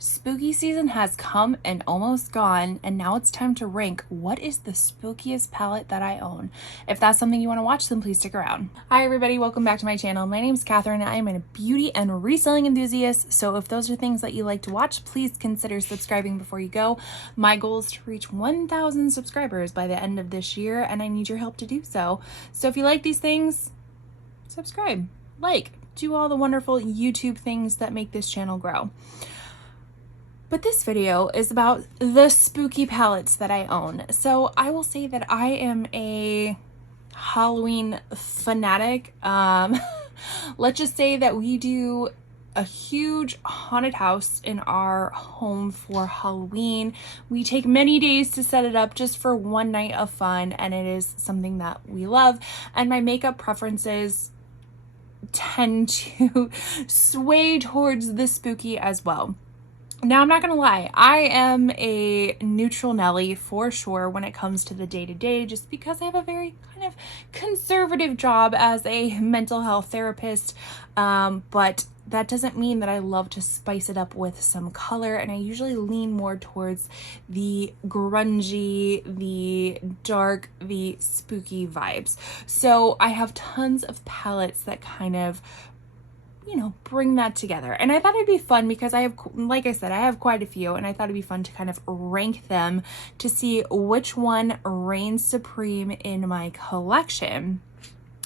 Spooky season has come and almost gone, and now it's time to rank what is the spookiest palette that I own. If that's something you want to watch, then please stick around. Hi everybody, welcome back to my channel. My name is Catherine and I am a beauty and reselling enthusiast, so if those are things that you like to watch, please consider subscribing before you go. My goal is to reach 1,000 subscribers by the end of this year, and I need your help to do so. So if you like these things, subscribe, do all the wonderful YouTube things that make this channel grow. But this video is about the spooky palettes that I own. So I will say that I am a Halloween fanatic. Let's just say that we do a huge haunted house in our home for Halloween. We take many days to set it up just for one night of fun, and it is something that we love. And my makeup preferences tend to sway towards the spooky as well. Now, I'm not gonna lie, I am a neutral Nelly for sure when it comes to the day-to-day, just because I have a very kind of conservative job as a mental health therapist, but that doesn't mean that I love to spice it up with some color, and I usually lean more towards the grungy, the dark, the spooky vibes. So I have tons of palettes that kind of bring that together. And I thought it'd be fun because I have, like I said, I have quite a few, and I thought it'd be fun to kind of rank them to see which one reigns supreme in my collection.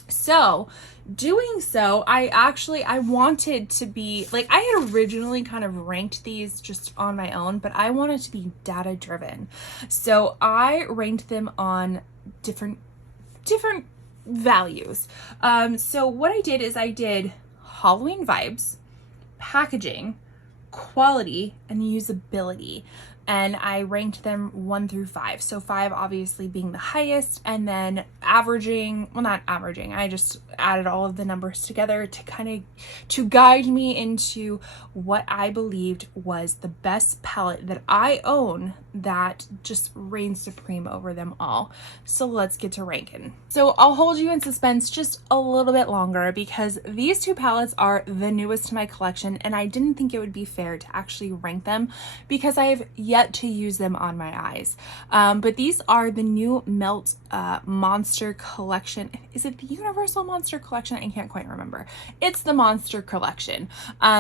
So doing so, I wanted to be, I had originally kind of ranked these just on my own, but I wanted to be data driven. So I ranked them on different values. So what I did is I did Halloween vibes, packaging, quality, and usability. And I ranked them 1 through 5. So 5 obviously being the highest, and then averaging, well, not averaging, I just added all of the numbers together to guide me into what I believed was the best palette that I own that just reigns supreme over them all. So let's get to ranking. So I'll hold you in suspense just a little bit longer because these two palettes are the newest to my collection, and I didn't think it would be fair to actually rank them because I have yet to use them on my eyes. But these are the new Melt Monster Collection. Is it the Universal Monster Collection? I can't quite remember. It's the Monster Collection.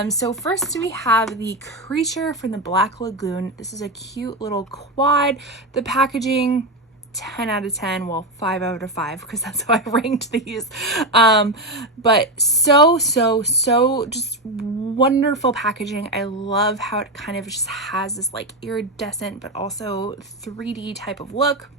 So first we have the Creature from the Black Lagoon. This is a cute little quad. The packaging, 10 out of 10, well, 5 out of 5 because that's how I ranked these. But so just wonderful packaging. I love how it kind of just has this iridescent but also 3D type of look.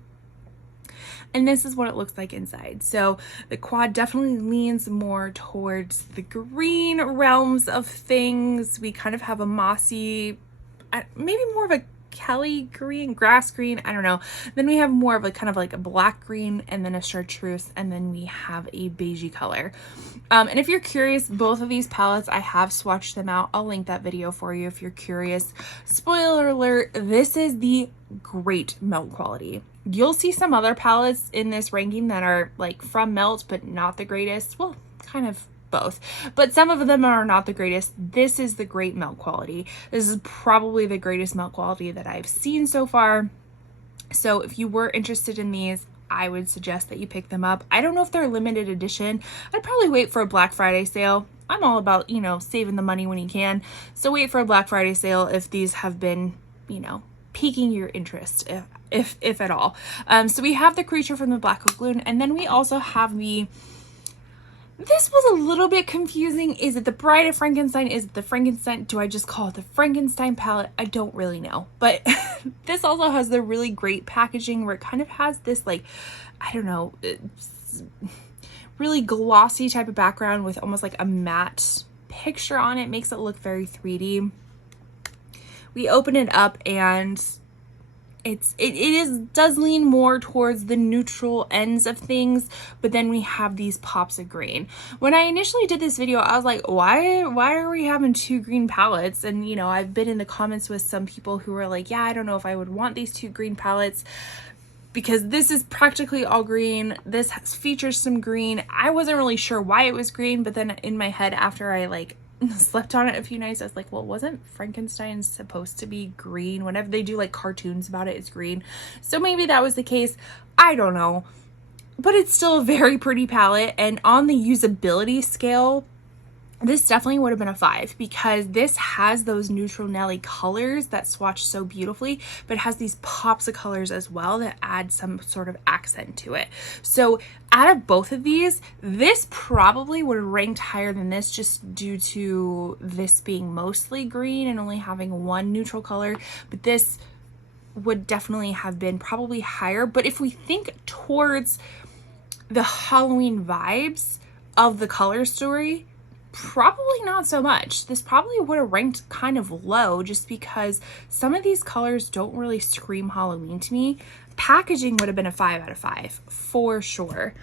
And this is what it looks like inside. So the quad definitely leans more towards the green realms of things. We kind of have a mossy, maybe more of a Kelly green, grass green, I don't know. Then we have more of a kind of a black green, and then a chartreuse, and then we have a beigey color. And if you're curious, both of these palettes, I have swatched them out. I'll link that video for you if you're curious. Spoiler alert, this is the great Melt quality. You'll see some other palettes in this ranking that are from Melt, but not the greatest. Well, kind of both, but some of them are not the greatest. This is the great Melt quality. This is probably the greatest Melt quality that I've seen so far. So if you were interested in these, I would suggest that you pick them up. I don't know if they're limited edition. I'd probably wait for a Black Friday sale. I'm all about, saving the money when you can. So wait for a Black Friday sale if these have been, piquing your interest, if at all. So we have the Creature from the Black Lagoon, and then we also have this was a little bit confusing. Is it the Bride of Frankenstein? Is it the Frankenstein? Do I just call it the Frankenstein palette? I don't really know. But this also has the really great packaging where it kind of has this I don't know, really glossy type of background with almost a matte picture on it. Makes it look very 3D. We open it up and it does lean more towards the neutral ends of things, but then we have these pops of green. When I initially did this video, I was like, why are we having 2 green palettes? And I've been in the comments with some people who were like, yeah, I don't know if I would want these 2 green palettes because this is practically all green. This features some green. I wasn't really sure why it was green, but then in my head, after I slept on it a few nights. I was like, well, wasn't Frankenstein supposed to be green? Whenever they do like cartoons about it, it's green. So maybe that was the case. I don't know. But it's still a very pretty palette. And on the usability scale, this definitely would have been a 5 because this has those neutral Nelly colors that swatch so beautifully, but it has these pops of colors as well that add some sort of accent to it. So out of both of these, this probably would have ranked higher than this just due to this being mostly green and only having one neutral color, but this would definitely have been probably higher. But if we think towards the Halloween vibes of the color story, probably not so much. This probably would have ranked kind of low just because some of these colors don't really scream Halloween to me. Packaging would have been a 5 out of 5 for sure.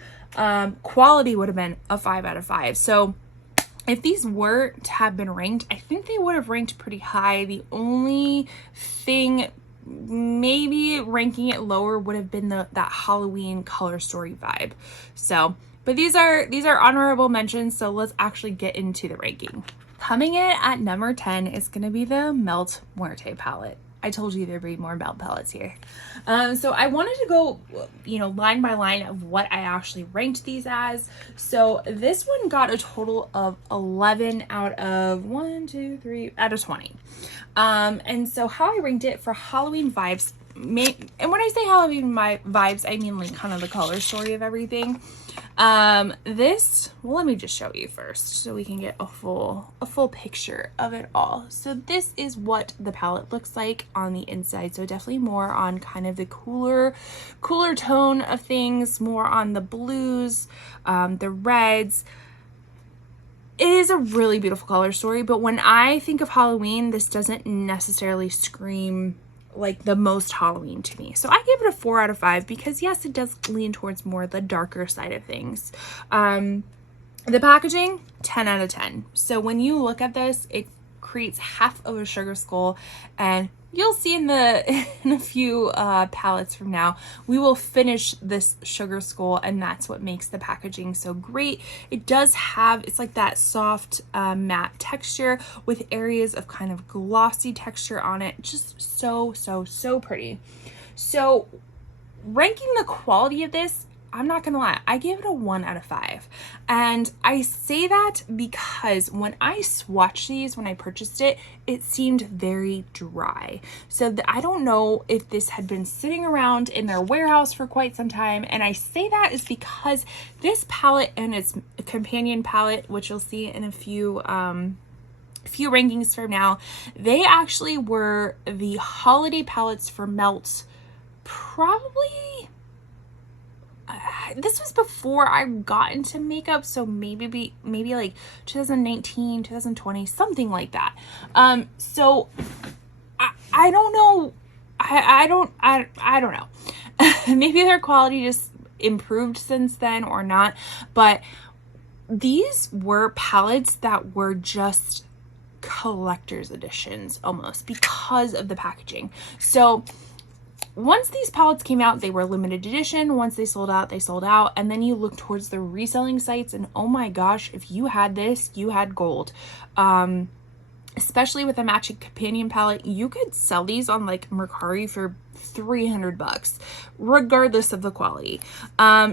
Quality would have been a 5 out of 5. So if these were to have been ranked, I think they would have ranked pretty high. The only thing maybe ranking it lower would have been that Halloween color story vibe. So but these are honorable mentions, so let's actually get into the ranking. Coming in at number 10 is going to be the Melt Muerte palette. I told you there'd be more Melt palettes here. So I wanted to go, line by line of what I actually ranked these as. So this one got a total of 11 out of 20. And so how I ranked it for Halloween vibes, and when I say Halloween vibes, I mean like kind of the color story of everything. Let me just show you first so we can get a full picture of it all. So this is what the palette looks like on the inside. So definitely more on kind of the cooler tone of things, more on the blues, the reds. It is a really beautiful color story, but when I think of Halloween, this doesn't necessarily scream like the most Halloween to me. So I give it a 4 out of 5 because yes, it does lean towards more the darker side of things. The packaging, 10 out of 10. So when you look at this, it creates half of a sugar skull, and you'll see in a few palettes from now, we will finish this sugar skull, and that's what makes the packaging so great. It does have, it's like that soft matte texture with areas of kind of glossy texture on it. Just so pretty. So ranking the quality of this, I'm not gonna lie, I gave it a 1 out of 5. And I say that because when I swatched these, when I purchased it, it seemed very dry. So I don't know if this had been sitting around in their warehouse for quite some time. And I say that is because this palette and its companion palette, which you'll see in a few rankings from now, they actually were the holiday palettes for Melt. Probably this was before I got into makeup, so maybe like 2019, 2020, something like that. So I don't know. I don't know. Maybe their quality just improved since then or not, but these were palettes that were just collector's editions almost because of the packaging. So once these palettes came out, they were limited edition. Once they sold out, they sold out. And then you look towards the reselling sites and oh my gosh, if you had this, you had gold. Especially with a matching companion palette, you could sell these on like Mercari for $300 regardless of the quality.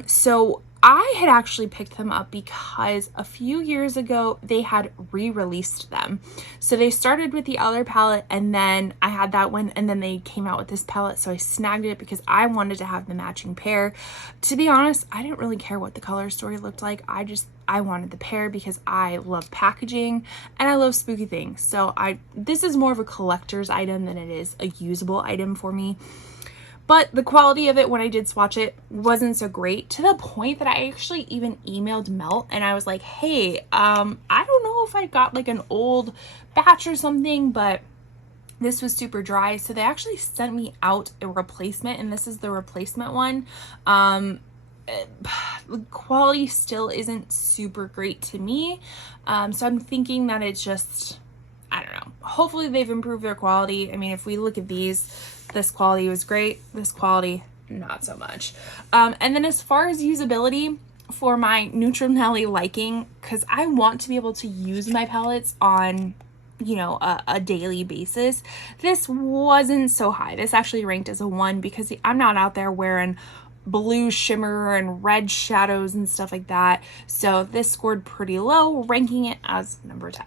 So I had actually picked them up because a few years ago they had re-released them. So they started with the other palette and then I had that one and then they came out with this palette. So I snagged it because I wanted to have the matching pair. To be honest, I didn't really care what the color story looked like. I wanted the pair because I love packaging and I love spooky things. So this is more of a collector's item than it is a usable item for me. But the quality of it when I did swatch it wasn't so great, to the point that I actually even emailed Melt and I was like, hey, I don't know if I got like an old batch or something, but this was super dry. So they actually sent me out a replacement and this is the replacement one. The quality still isn't super great to me. So I'm thinking that it's just, I don't know. Hopefully they've improved their quality. I mean, if we look at these, this quality was great. This quality, not so much. And then as far as usability, for my Neutronelli liking, because I want to be able to use my palettes on, you know, a daily basis. This wasn't so high. This actually ranked as a 1 because I'm not out there wearing blue shimmer and red shadows and stuff like that. So this scored pretty low, ranking it as number 10.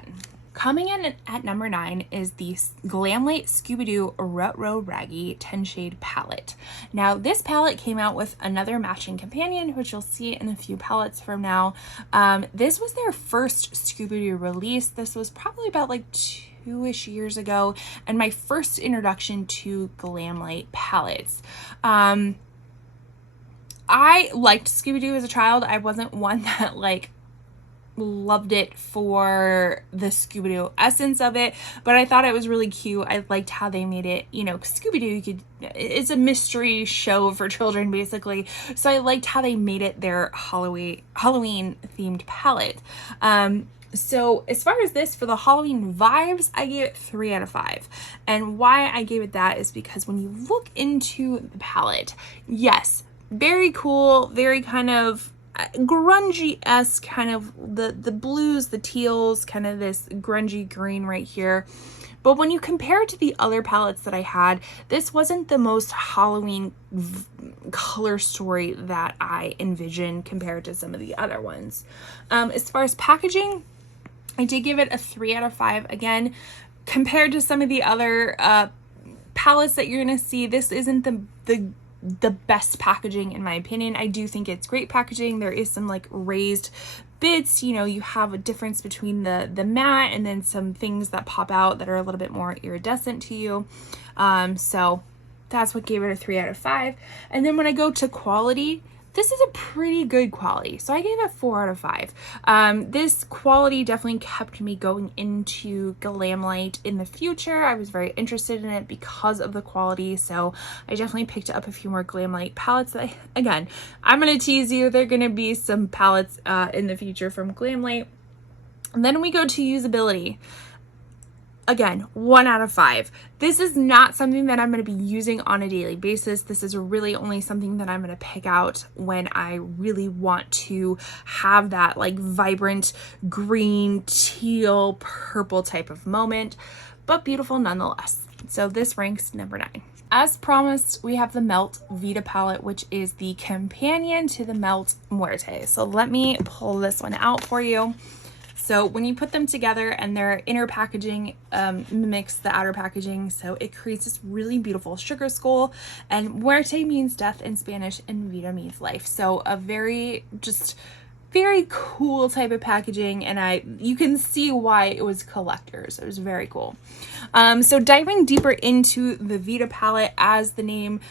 Coming in at number 9 is the Glamlite Scooby-Doo Retro Raggy 10 Shade Palette. Now, this palette came out with another matching companion, which you'll see in a few palettes from now. This was their first Scooby-Doo release. This was probably about like 2-ish years ago, and my first introduction to Glamlite palettes. I liked Scooby-Doo as a child. I wasn't one that like loved it for the Scooby-Doo essence of it, but I thought it was really cute. I liked how they made it, you know, Scooby-Doo, it's a mystery show for children basically, so I liked how they made it their Halloween themed palette. So as far as this, for the Halloween vibes, I gave it 3 out of 5. And why I gave it that is because when you look into the palette, yes, very cool, very kind of grungy-esque, kind of the blues, the teals, kind of this grungy green right here. But when you compare it to the other palettes that I had, this wasn't the most Halloween color story that I envisioned compared to some of the other ones. As far as packaging, I did give it a 3 out of 5. Again, compared to some of the other palettes that you're going to see, this isn't the best packaging in my opinion. I do think it's great packaging. There is some like raised bits, you know, you have a difference between the matte and then some things that pop out that are a little bit more iridescent to you. So that's what gave it a 3 out of 5. And then when I go to quality, this is a pretty good quality, so I gave it 4 out of 5. This quality definitely kept me going into Glamlite in the future. I was very interested in it because of the quality, so I definitely picked up a few more Glamlite palettes. Again, I'm going to tease you, there are going to be some palettes in the future from Glamlite. And then we go to usability. Again, 1 out of 5. This is not something that I'm going to be using on a daily basis. This is really only something that I'm going to pick out when I really want to have that like vibrant green, teal, purple type of moment, but beautiful nonetheless. So this ranks number 9. As promised, we have the Melt Vita palette, which is the companion to the Melt Muerte. So let me pull this one out for you. So when you put them together and their inner packaging mimics the outer packaging, so it creates this really beautiful sugar skull, and Muerte means death in Spanish and Vita means life. So a very cool type of packaging, and you can see why it was collectors. It was very cool. So diving deeper into the Vita palette, as the name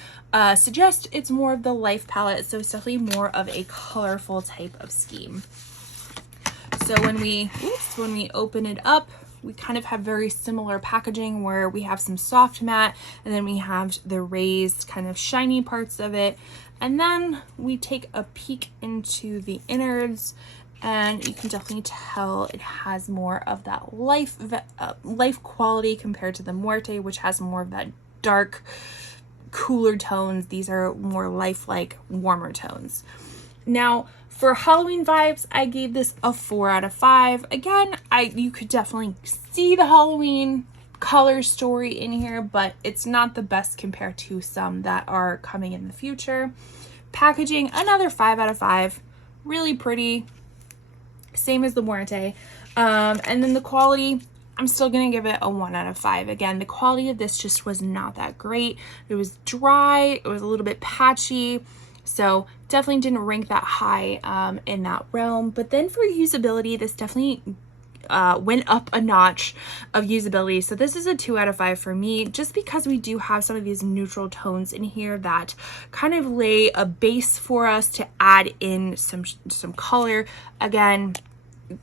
suggests, it's more of the life palette, so it's definitely more of a colorful type of scheme. So when we open it up, we kind of have very similar packaging where we have some soft matte and then we have the raised kind of shiny parts of it. And then we take a peek into the innards and you can definitely tell it has more of that life quality compared to the Muerte, which has more of that dark, cooler tones. These are more lifelike, warmer tones. Now, for Halloween vibes, I gave this a 4 out of 5. Again, you could definitely see the Halloween color story in here, but it's not the best compared to some that are coming in the future. Packaging, another 5 out of 5. Really pretty. Same as the Muerte. And then the quality, I'm still going to give it a 1 out of 5. Again, the quality of this just was not that great. It was dry. It was a little bit patchy. So definitely didn't rank that high in that realm. But then for usability, this definitely went up a notch of usability. So this is a 2 out of 5 for me, just because we do have some of these neutral tones in here that kind of lay a base for us to add in some color. Again,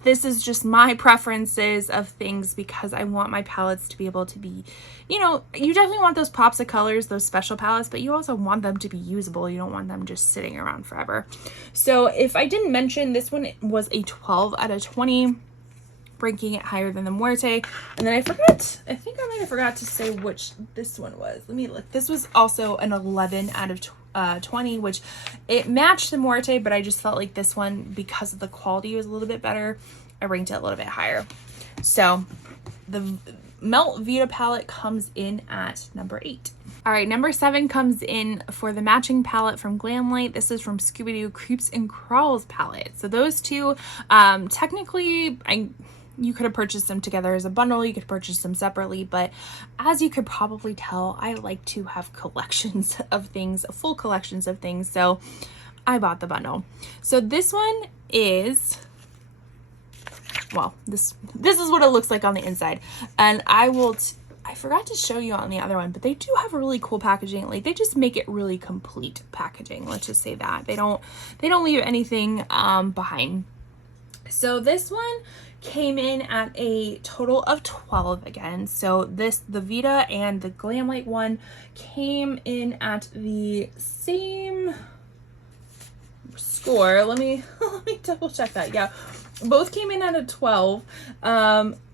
this is just my preferences of things because I want my palettes to be able to be, you know, you definitely want those pops of colors, those special palettes, but you also want them to be usable. You don't want them just sitting around forever. So if I didn't mention, this one was a 12 out of 20. ranking it higher than the Muerte. And then I think I might have forgot to say which this one was. Let me look. This was also an 11 out of 20, which it matched the Muerte, but I just felt like this one, because of the quality, was a little bit better. I ranked it a little bit higher. So the Melt Vita palette comes in at number 8. All right, number 7 comes in for the matching palette from Glamlight. This is from Scooby-Doo Creeps and Crawls palette. So those two, technically, you could have purchased them together as a bundle. You could purchase them separately, but as you could probably tell, I like to have collections of things, full collections of things. So I bought the bundle. So this one is, well, this is what it looks like on the inside. And I forgot to show you on the other one, but they do have a really cool packaging. Like, they just make it really complete packaging. Let's just say that. They don't leave anything behind. So this one came in at a total of 12 again. So the Vita and the Glamlight one came in at the same score. Let me double check that. Yeah, both came in at a 12.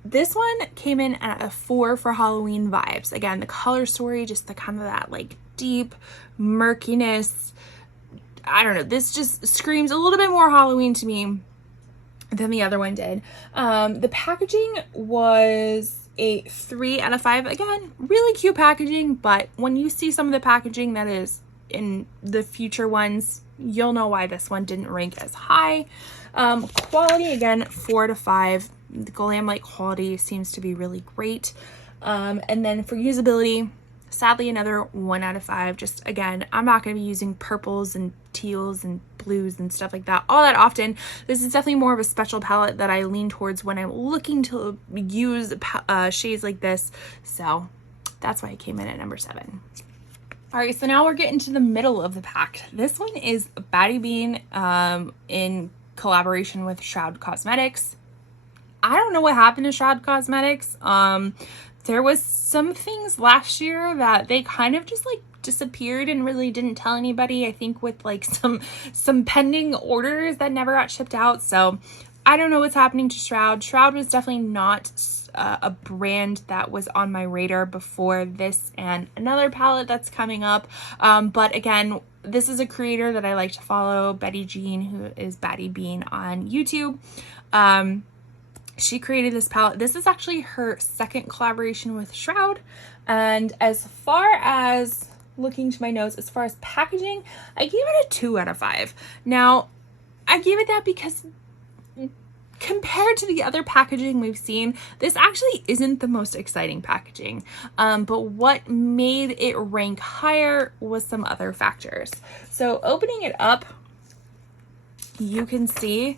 This one came in at a 4 for Halloween vibes. Again, the color story, just the kind of that like deep murkiness. I don't know. This just screams a little bit more Halloween to me than the other one did. The packaging was a 3 out of 5. Again, really cute packaging, but when you see some of the packaging that is in the future ones, you'll know why this one didn't rank as high. Quality, again, 4 to 5. The Glamlight quality seems to be really great. And then for usability, sadly, another 1 out of 5. Just, again, I'm not going to be using purples and teals and blues and stuff like that all that often. This is definitely more of a special palette that I lean towards when I'm looking to use shades like this. So that's why it came in at number 7. All right, so now we're getting to the middle of the pack. This one is Batty Bean in collaboration with Shroud Cosmetics. I don't know what happened to Shroud Cosmetics. There was some things last year that they kind of just like disappeared and really didn't tell anybody. I think with like some pending orders that never got shipped out. So I don't know what's happening to Shroud. Shroud was definitely not a brand that was on my radar before this and another palette that's coming up. But again, this is a creator that I like to follow, Betty Jean, who is Batty Bean on YouTube. She created this palette. This is actually her second collaboration with Shroud. And as far as looking to my notes, as far as packaging, I gave it a 2 out of 5. Now, I gave it that because compared to the other packaging we've seen, this actually isn't the most exciting packaging. But what made it rank higher was some other factors. So opening it up, you can see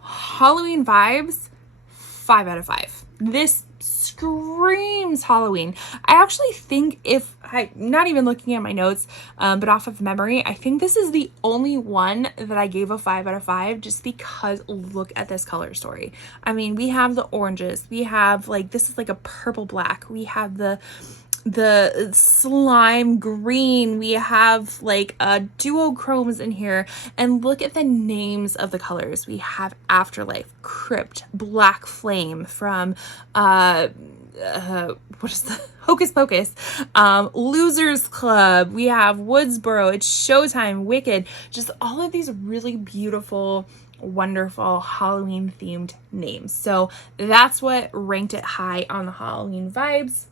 Halloween vibes, 5 out of 5. This screams Halloween. I actually think, if I, not even looking at my notes, but off of memory, I think this is the only one that I gave a 5 out of 5 just because look at this color story. I mean, we have the oranges, we have like, this is like a purple black, we have the slime green, we have like duochromes in here, and look at the names of the colors. We have Afterlife, Crypt, Black Flame from what is the Hocus Pocus, Losers Club, we have Woodsboro, It's Showtime, Wicked, just all of these really beautiful, wonderful Halloween themed names. So that's what ranked it high on the Halloween vibes.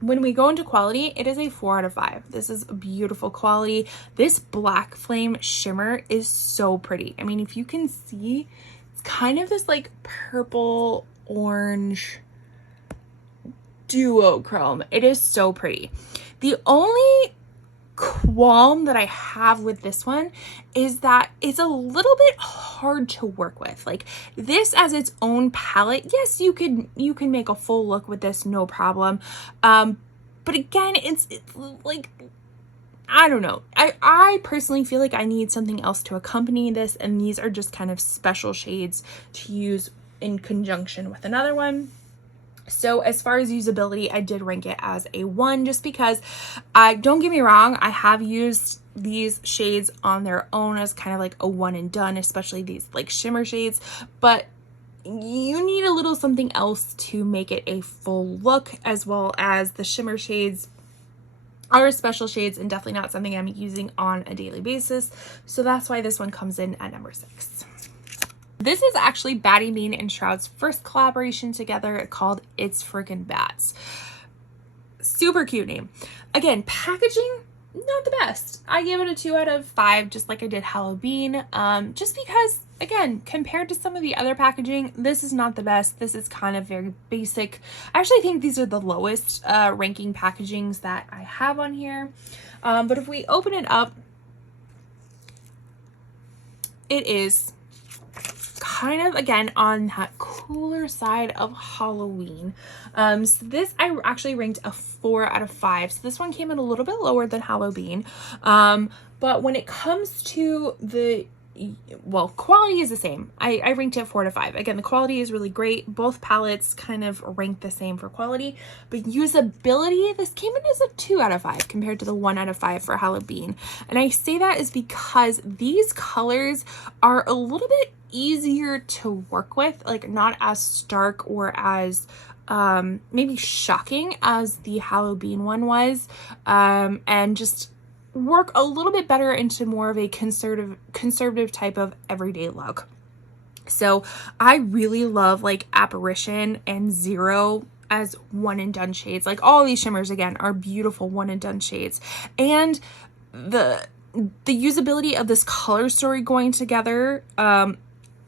When we go into quality, it is a 4 out of 5. This is beautiful quality. This Black Flame shimmer is so pretty. I mean, if you can see, it's kind of this like purple orange duochrome. It is so pretty. The only qualm that I have with this one is that it's a little bit hard to work with. Like, this as its own palette, yes, you can make a full look with this, no problem. But again, it's like, I don't know. I personally feel like I need something else to accompany this, and these are just kind of special shades to use in conjunction with another one. So as far as usability, I did rank it as a 1 just because, don't get me wrong, I have used these shades on their own as kind of like a one and done, especially these like shimmer shades, but you need a little something else to make it a full look, as well as the shimmer shades are special shades and definitely not something I'm using on a daily basis. So that's why this one comes in at number 6. This is actually Batty Bean and Shroud's first collaboration together called It's Freaking Bats. Super cute name. Again, packaging, not the best. I give it a 2 out of 5, just like I did Halloween. Just because, again, compared to some of the other packaging, this is not the best. This is kind of very basic. I actually think these are the lowest ranking packagings that I have on here. But if we open it up, it is kind of, again, on that cooler side of Halloween. So this I actually ranked a 4 out of 5. So this one came in a little bit lower than Halloween. But when it comes to the, well, quality is the same. I ranked it 4 to 5. Again, the quality is really great. Both palettes kind of rank the same for quality, but usability, this came in as a 2 out of 5 compared to the 1 out of 5 for Halloween. And I say that is because these colors are a little bit easier to work with, like not as stark or as maybe shocking as the Halloween one was, and just work a little bit better into more of a conservative type of everyday look. So I really love like Apparition and Zero as one and done shades. Like all these shimmers, again, are beautiful one and done shades, and the usability of this color story going together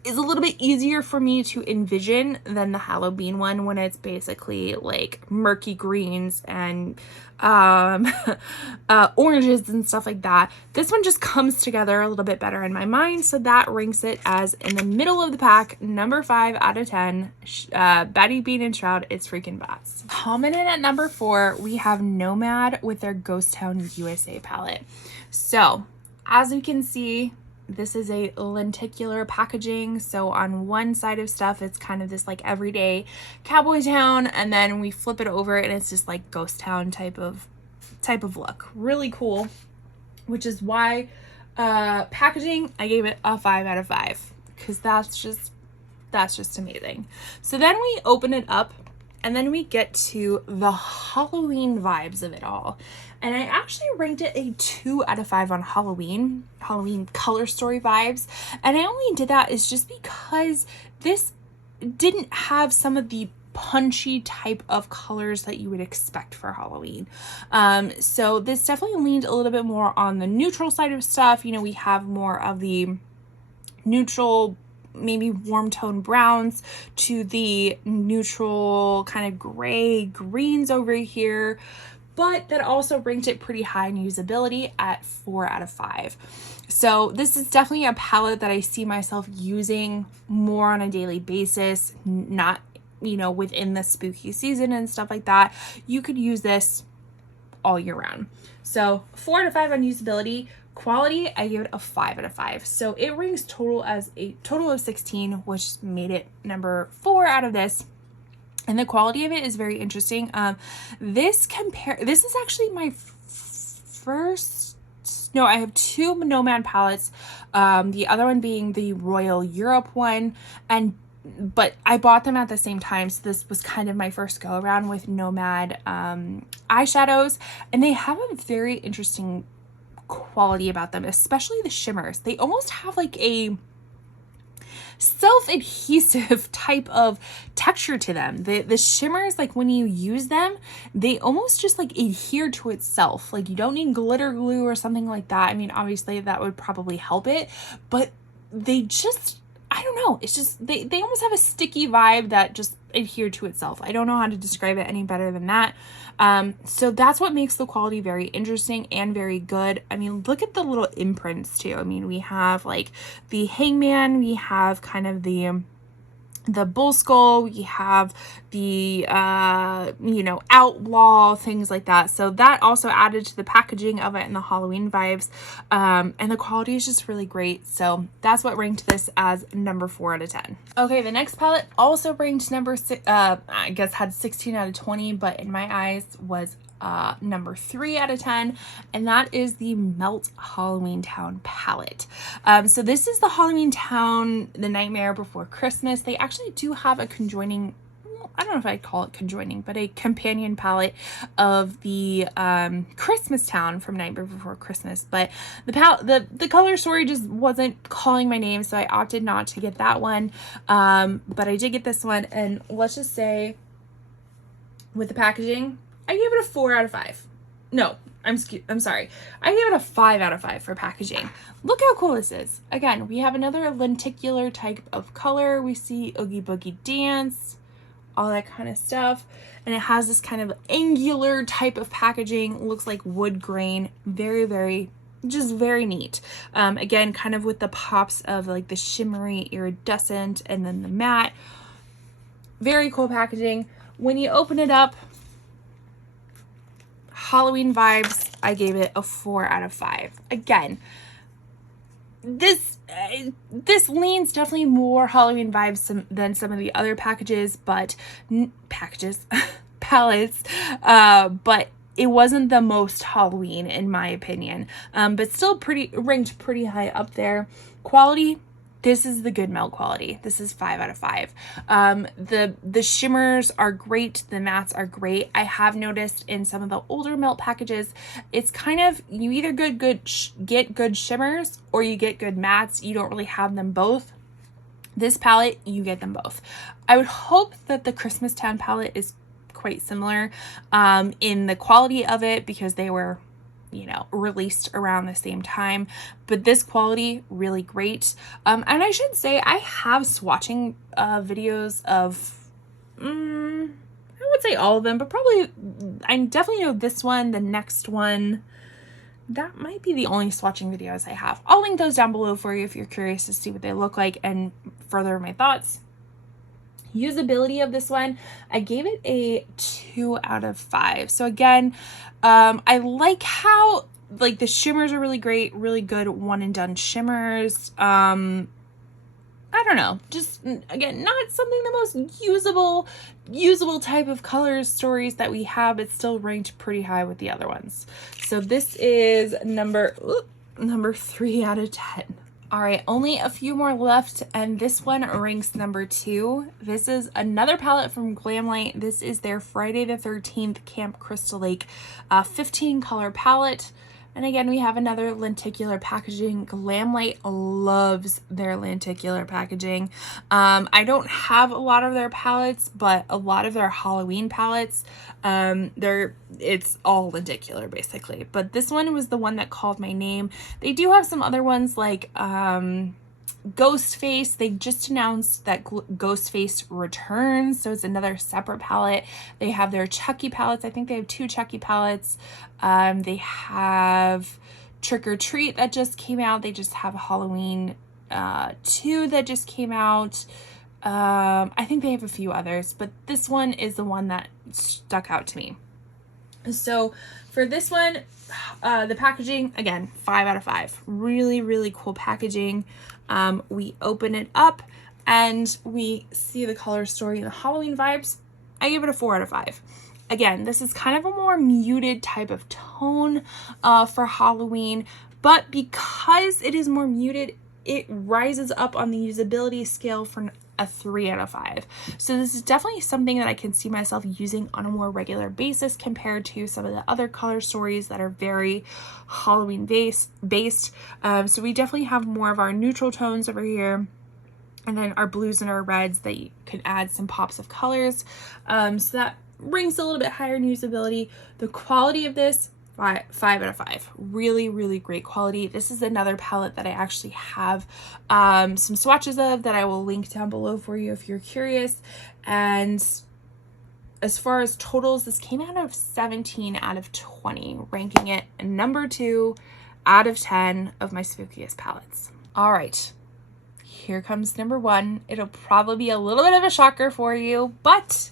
is a little bit easier for me to envision than the Halloween one, when it's basically like murky greens and oranges and stuff like that. This one just comes together a little bit better in my mind, so that ranks it as in the middle of the pack, number 5 out of 10. Batty Bean and Shroud, It's Freaking Bats. Coming in at number 4, we have Nomad with their Ghost Town USA palette. So as you can see, this is a lenticular packaging. So on one side of stuff, it's kind of this like everyday cowboy town, and then we flip it over and it's just like ghost town type of look. Really cool, which is why packaging, I gave it a 5 out of 5, because that's just amazing. So then we open it up, and then we get to the Halloween vibes of it all. And I actually ranked it a 2 out of 5 on Halloween color story vibes. And I only did that is just because this didn't have some of the punchy type of colors that you would expect for Halloween. So this definitely leaned a little bit more on the neutral side of stuff. You know, we have more of the neutral, maybe warm tone browns to the neutral kind of gray greens over here, but that also ranked it pretty high in usability at 4 out of 5. So this is definitely a palette that I see myself using more on a daily basis, not, you know, within the spooky season and stuff like that. You could use this all year round. So 4 out of 5 on usability. Quality, I give it a 5 out of 5. So it ranks total as a total of 16, which made it number 4 out of this. And the quality of it is very interesting. This is actually my first, no, I have 2 Nomad palettes. The other one being the Royal Europe one, but I bought them at the same time, so this was kind of my first go around with Nomad eyeshadows, and they have a very interesting quality about them, especially the shimmers. They almost have like a self-adhesive type of texture to them. The shimmers, like when you use them, they almost just like adhere to itself. Like you don't need glitter glue or something like that. I mean, obviously that would probably help it, but they just, I don't know, it's just they almost have a sticky vibe that just adhere to itself. I don't know how to describe it any better than that. So that's what makes the quality very interesting and very good. I mean, look at the little imprints too. I mean, we have like the hangman, we have kind of the bull skull, we have the you know, outlaw, things like that. So that also added to the packaging of it and the Halloween vibes, and the quality is just really great. So that's what ranked this as number 4 out of 10. Okay, the next palette also ranked number 6, I guess had 16 out of 20, but in my eyes was number 3 out of 10, and that is the Melt Halloween Town palette. So this is the Halloween Town, the Nightmare Before Christmas. They actually do have a conjoining, I don't know if I'd call it conjoining, but a companion palette of the Christmas Town from Nightmare Before Christmas. But the color story just wasn't calling my name, so I opted not to get that one. But I did get this one, and let's just say with the packaging, I gave it a 4 out of 5. No, I'm sorry. I gave it a 5 out of 5 for packaging. Look how cool this is. Again, we have another lenticular type of color. We see Oogie Boogie Dance, all that kind of stuff. And it has this kind of angular type of packaging. Looks like wood grain. Very, very, just very neat. Again, kind of with the pops of like the shimmery iridescent and then the matte. Very cool packaging. When you open it up, Halloween vibes, I gave it a 4 out of 5. Again, this leans definitely more Halloween vibes than some of the other packages, but palettes, but it wasn't the most Halloween in my opinion, but still ranked pretty high up there. Quality, this is the good melt quality. This is 5 out of 5. The shimmers are great. The mattes are great. I have noticed in some of the older melt packages, it's kind of, you either get good shimmers or you get good mattes. You don't really have them both. This palette, you get them both. I would hope that the Christmas Town palette is quite similar in the quality of it, because they were, you know, released around the same time. But this quality, really great. And I should say I have swatching videos of I would say all of them, but probably I definitely know this one, the next one. That might be the only swatching videos I have. I'll link those down below for you if you're curious to see what they look like and further my thoughts. Usability of this one, I gave it a 2 out of 5. So again, I like how like the shimmers are really great, really good one and done shimmers. I don't know, just again, not something the most usable type of colors stories that we have, but still ranked pretty high with the other ones. So this is number 3 out of 10. All right, only a few more left, and this one ranks number 2. This is another palette from Glamlight. This is their Friday the 13th Camp Crystal Lake 15 color palette. And again, we have another lenticular packaging. Glamlight loves their lenticular packaging. I don't have a lot of their palettes, but a lot of their Halloween palettes, it's all lenticular basically. But this one was the one that called my name. They do have some other ones like Ghostface. They just announced that Ghostface returns, so it's another separate palette. They have their Chucky palettes. I think they have 2 Chucky palettes. They have Trick or Treat that just came out. They just have Halloween 2 that just came out. I think they have a few others, but this one is the one that stuck out to me. So for this one, the packaging, again, 5 out of 5. Really, really cool packaging. We open it up and we see the color story and the Halloween vibes. I give it a 4 out of 5. Again, this is kind of a more muted type of tone for Halloween, but because it is more muted, it rises up on the usability scale for a 3 out of 5. So this is definitely something that I can see myself using on a more regular basis compared to some of the other color stories that are very Halloween based. So we definitely have more of our neutral tones over here, and then our blues and our reds that you could add some pops of colors. So that brings a little bit higher in usability. The quality of this, 5 out of 5. Really, really great quality. This is another palette that I actually have some swatches of that I will link down below for you if you're curious. And as far as totals, this came out of 17 out of 20, ranking it number 2 out of 10 of my spookiest palettes. All right, here comes number 1. It'll probably be a little bit of a shocker for you, but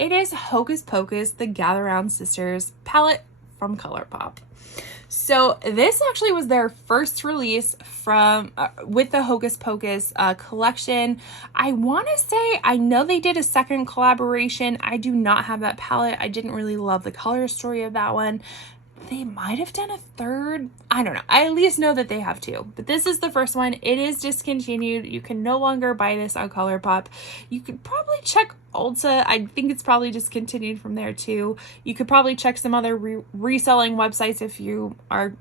it is Hocus Pocus, the Gather Round Sisters palette from ColourPop. So this actually was their first release from with the Hocus Pocus collection. I want to say, I know they did a second collaboration. I do not have that palette. I didn't really love the color story of that one. They might have done a third. I don't know. I at least know that they have two. But this is the first one. It is discontinued. You can no longer buy this on ColourPop. You could probably check Ulta. I think it's probably discontinued from there too. You could probably check some other reselling websites if you are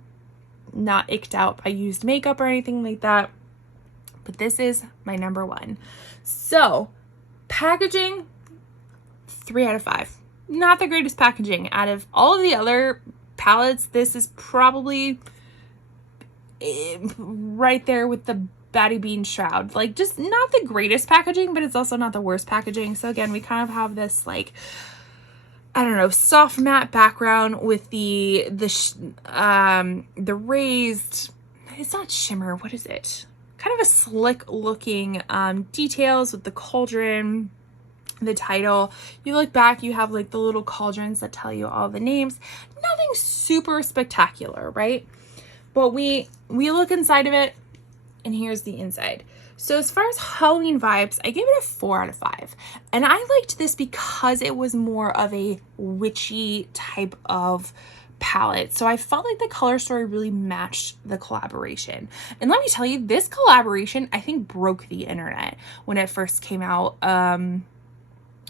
not icked out by used makeup or anything like that. But this is my number one. So, packaging, 3 out of 5. Not the greatest packaging. Out of all of the other palettes, this is probably right there with the Batty Bean Shroud. Like, just not the greatest packaging, but it's also not the worst packaging. So again, we kind of have this, like, I don't know, soft matte background with the raised, it's not shimmer, what is it? Kind of a slick looking details with the cauldron, the title. You look back, you have like the little cauldrons that tell you all the names. Nothing super spectacular, right? But we look inside of it, and here's the inside. So as far as Halloween vibes, I gave it a 4 out of 5. And I liked this because it was more of a witchy type of palette. So I felt like the color story really matched the collaboration. And let me tell you, this collaboration, I think, broke the internet when it first came out.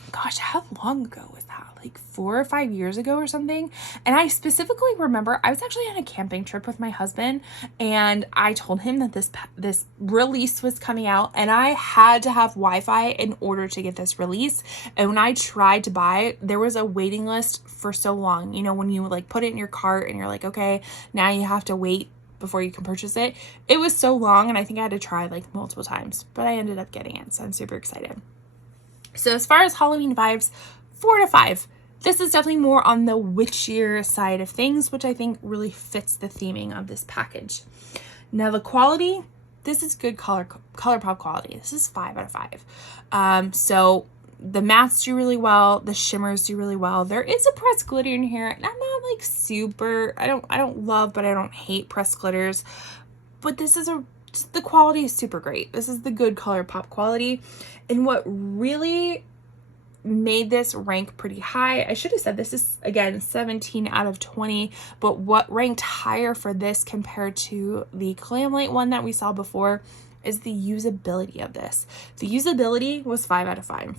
Gosh, how long ago was that? Like 4 or 5 years ago or something. And I specifically remember I was actually on a camping trip with my husband, and I told him that this release was coming out, and I had to have Wi-Fi in order to get this release. And when I tried to buy it, there was a waiting list for so long. You know, when you like put it in your cart and you're like, okay, now you have to wait before you can purchase it. It was so long, and I think I had to try like multiple times, but I ended up getting it. So I'm super excited. So as far as Halloween vibes, 4 to 5. This is definitely more on the witchier side of things, which I think really fits the theming of this package. Now the quality, this is good ColourPop quality. This is 5 out of 5. So the mattes do really well. The shimmers do really well. There is a pressed glitter in here, and I'm not like super, I don't love, but I don't hate pressed glitters. But this is the quality is super great. This is the good ColourPop quality. And what really made this rank pretty high, I should have said this is, again, 17 out of 20, but what ranked higher for this compared to the Glamlight one that we saw before is the usability of this. The usability was 5 out of 5.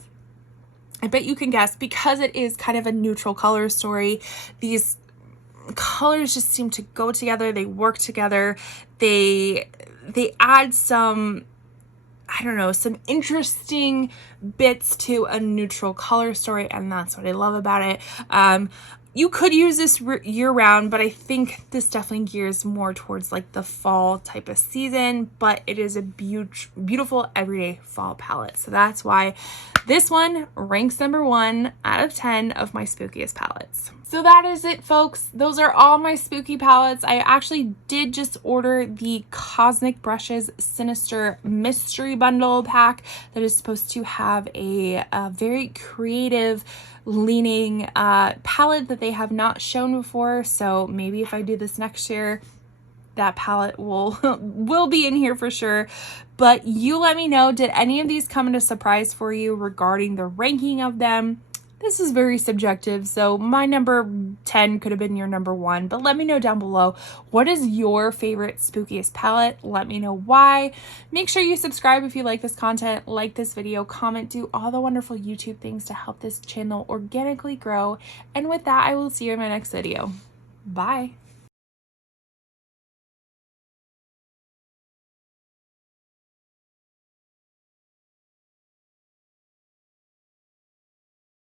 I bet you can guess, because it is kind of a neutral color story, these colors just seem to go together. They work together. They add some, I don't know, some interesting bits to a neutral color story, and that's what I love about it. You could use this year round, but I think this definitely gears more towards like the fall type of season, but it is a beautiful everyday fall palette. So that's why this one ranks number 1 out of 10 of my spookiest palettes. So that is it, folks. Those are all my spooky palettes. I actually did just order the Cosmic Brushes Sinister Mystery Bundle pack that is supposed to have a very creative leaning palette that they have not shown before. So maybe if I do this next year, that palette will be in here for sure. But you let me know, did any of these come as a surprise for you regarding the ranking of them? This is very subjective, so my number 10 could have been your number 1, but let me know down below, what is your favorite spookiest palette? Let me know why. Make sure you subscribe if you like this content, like this video, comment, do all the wonderful YouTube things to help this channel organically grow. And with that, I will see you in my next video. Bye.